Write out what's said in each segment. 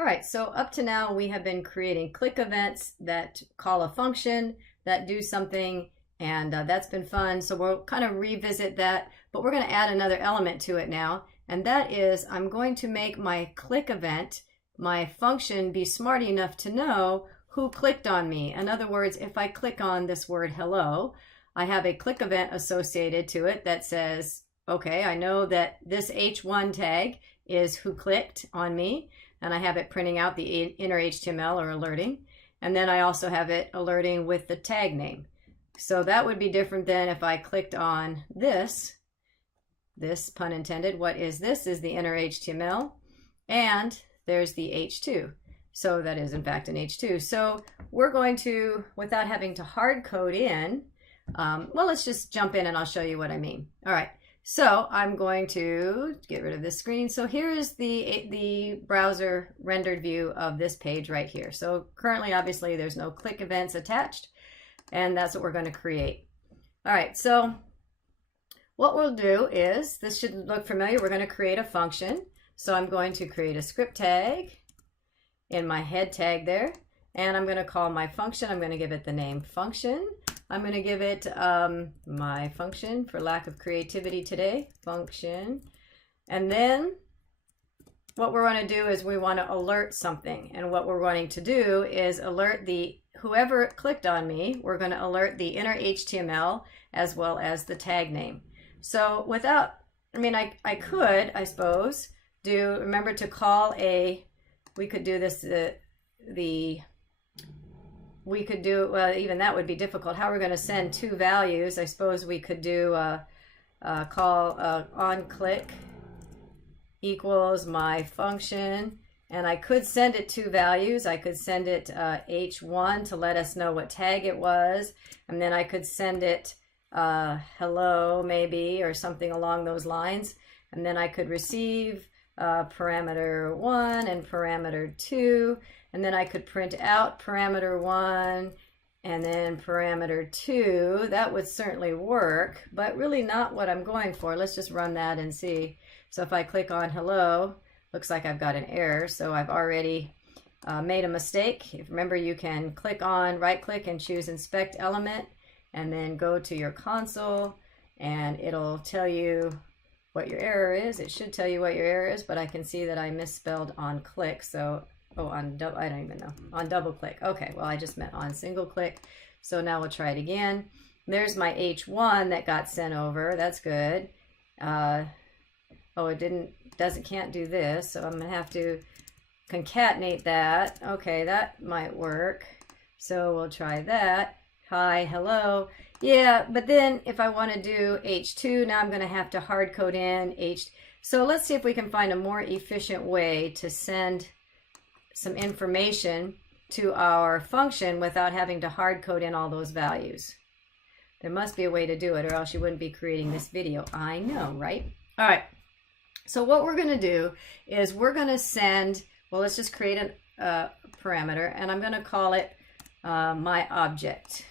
All right, so up to now we have been creating click events that call a function that do something, and that's been fun. So we'll kind of revisit that, but we're going to add another element to it now, and that is I'm going to make my click event, my function, be smart enough to know who clicked on me. In other words, if I click on this word hello, I have a click event associated to it that says, okay, I know that this H1 tag is who clicked on me, and I have it printing out the inner HTML or alerting. And then I also have it alerting with the tag name. So that would be different than if I clicked on this pun intended. What is this? Is the inner HTML, and there's the H2. So that is in fact an H2. So we're going to, without having to hard code in, well, let's just jump in and I'll show you what I mean. All right. So I'm going to get rid of this screen. So here is the browser rendered view of this page right here. So currently, obviously, there's no click events attached, and that's what we're going to create. All right, so what we'll do is, this should look familiar. We're going to create a function. So I'm going to create a script tag in my head tag there, and I'm going to call my function. I'm going to give it the name function. I'm going to give it my function for lack of creativity today, function. And then what we're going to do is we want to alert something. And what we're wanting to do is alert whoever clicked on me, we're going to alert the inner HTML as well as the tag name. So without, I could, I suppose, remember to call we could do this, we could do, well, even that would be difficult. How we're going to send two values, I suppose we could do call onClick equals my function, and I could send it two values. I could send it H1 to let us know what tag it was, and then I could send it hello maybe, or something along those lines, and then I could receive parameter 1 and parameter 2, and then I could print out parameter 1 and then parameter 2. That would certainly work, but really not what I'm going for. Let's just run that and see. So if I click on hello, looks like I've got an error, so I've already made a mistake. Remember, you can right click and choose inspect element, and then go to your console, and it'll tell you what your error is. It should tell you what your error is, but I can see that I misspelled on click. So, I don't even know. On double click. Okay, well, I just meant on single click. So now we'll try it again. There's my H1 that got sent over. That's good. It can't do this. So I'm gonna have to concatenate that. Okay, that might work. So we'll try that. Hi, hello. Yeah, but then if I want to do H2, now I'm going to have to hard code in H. So let's see if we can find a more efficient way to send some information to our function without having to hard code in all those values. There must be a way to do it, or else you wouldn't be creating this video. I know, right? All right. So what we're going to do is we're going to send, well, let's just create a parameter, and I'm going to call it my object,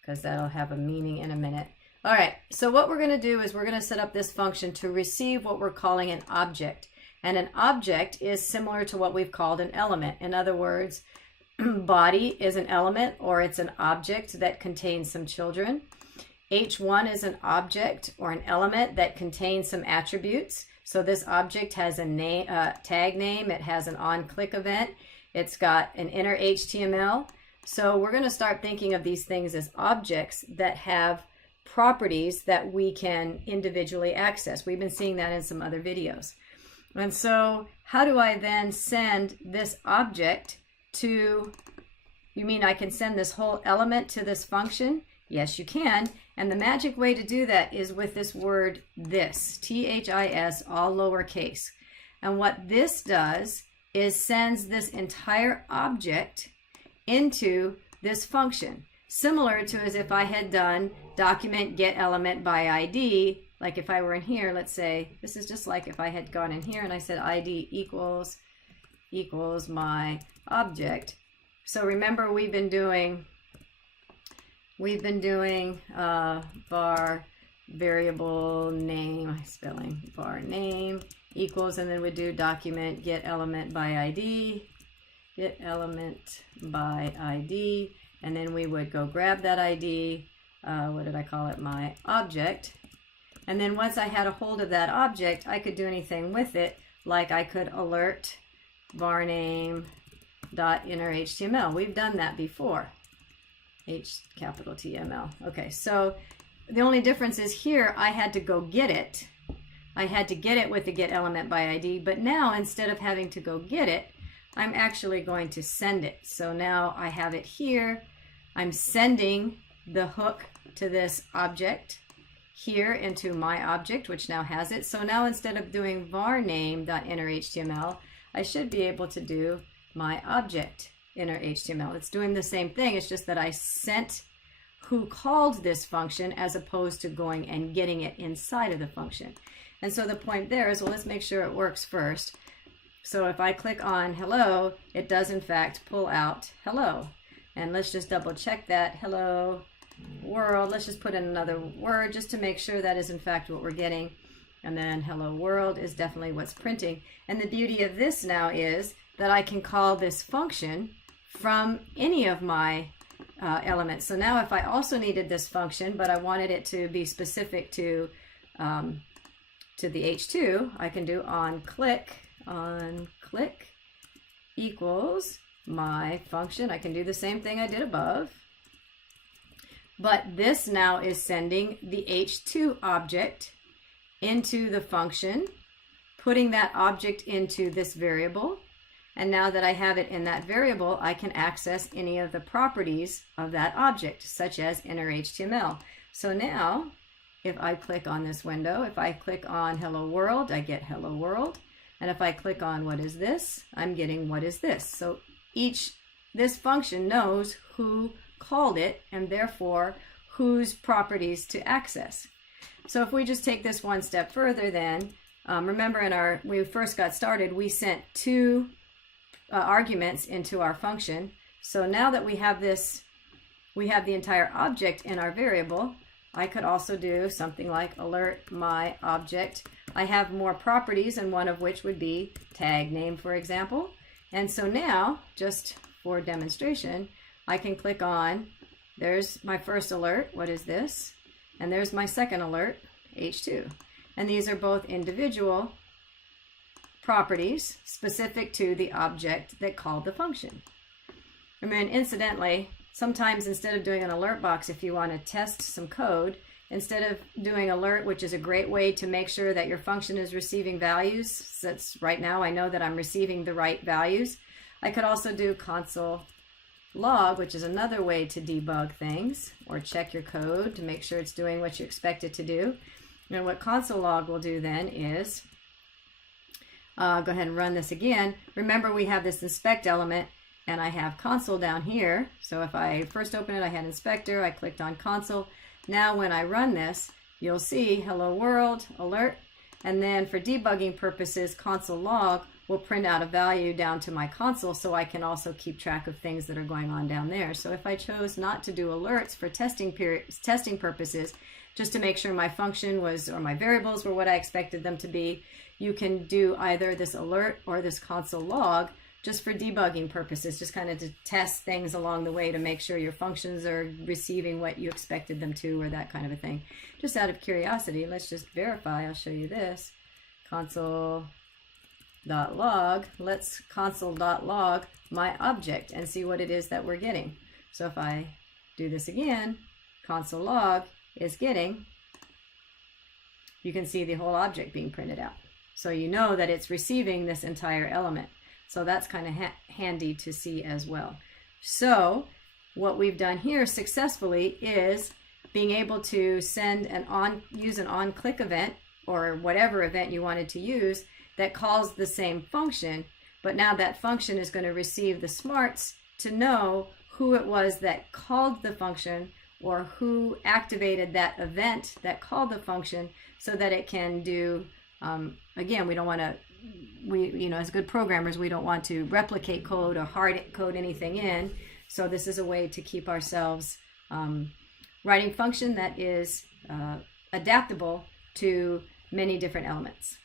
because that'll have a meaning in a minute. All right, so what we're going to do is we're going to set up this function to receive what we're calling an object. And an object is similar to what we've called an element. In other words, body is an element, or it's an object that contains some children. H1 is an object or an element that contains some attributes. So this object has a name, tag name. It has an on-click event. It's got an inner HTML. So we're going to start thinking of these things as objects that have properties that we can individually access. We've been seeing that in some other videos. And so how do I then send this object to, you mean I can send this whole element to this function? Yes, you can. And the magic way to do that is with this word this, THIS, all lowercase. And what this does is sends this entire object into this function, similar to as if I had done document get element by ID. Like if I were in here, let's say, this is just like if I had gone in here and I said ID equals my object. So remember, we've been doing var variable name, spelling var name equals, and then we do document get element by ID, get element by ID, and then we would go grab that ID, what did I call it, my object, and then once I had a hold of that object, I could do anything with it, like I could alert varname.innerHTML. We've done that before, capital TML. Okay, so the only difference is here I had to go get it. I had to get it with the get element by ID, but now instead of having to go get it, I'm actually going to send it. So now I have it here. I'm sending the hook to this object here into my object, which now has it. So now instead of doing varname.innerHTML, I should be able to do my object innerHTML. It's doing the same thing. It's just that I sent who called this function as opposed to going and getting it inside of the function. And so the point there is, well, let's make sure it works first. So if I click on hello, it does in fact pull out hello. And let's just double check that. Hello world. Let's just put in another word just to make sure that is in fact what we're getting. And then hello world is definitely what's printing. And the beauty of this now is that I can call this function from any of my elements. So now if I also needed this function, but I wanted it to be specific to the H2, I can do on click equals my function. I can do the same thing I did above, but this now is sending the H2 object into the function, putting that object into this variable, and now that I have it in that variable, I can access any of the properties of that object, such as innerHTML. So now if I click on this window, if I click on hello world, I get hello world. And if I click on what is this, I'm getting what is this. So this function knows who called it and therefore whose properties to access. So if we just take this one step further then, remember when we first got started, we sent two arguments into our function. So now that we have this, we have the entire object in our variable, I could also do something like alert my object. I have more properties, and one of which would be tag name, for example. And so now, just for demonstration, I can click on, there's my first alert, what is this? And there's my second alert, H2. And these are both individual properties specific to the object that called the function. I mean, incidentally, sometimes instead of doing an alert box, if you want to test some code, instead of doing alert, which is a great way to make sure that your function is receiving values, that's right now I know that I'm receiving the right values, I could also do console log, which is another way to debug things or check your code to make sure it's doing what you expect it to do. And what console log will do then is, go ahead and run this again. Remember, we have this inspect element, and I have console down here. So if I first open it, I had inspector, I clicked on console. Now when I run this, you'll see hello world, alert, and then for debugging purposes, console log will print out a value down to my console so I can also keep track of things that are going on down there. So if I chose not to do alerts for testing purposes, just to make sure my function was, or my variables were what I expected them to be, you can do either this alert or this console log just for debugging purposes, just kind of to test things along the way to make sure your functions are receiving what you expected them to, or that kind of a thing. Just out of curiosity, let's just verify. I'll show you this. Console.log. Let's console.log my object and see what it is that we're getting. So if I do this again, console log is getting, you can see the whole object being printed out. So you know that it's receiving this entire element. So that's kind of handy to see as well. So what we've done here successfully is being able to use an on-click event, or whatever event you wanted to use, that calls the same function, but now that function is going to receive the smarts to know who it was that called the function, or who activated that event that called the function, so that it can do, again, we don't want to, as good programmers, we don't want to replicate code or hard code anything in. So this is a way to keep ourselves writing function that is adaptable to many different elements.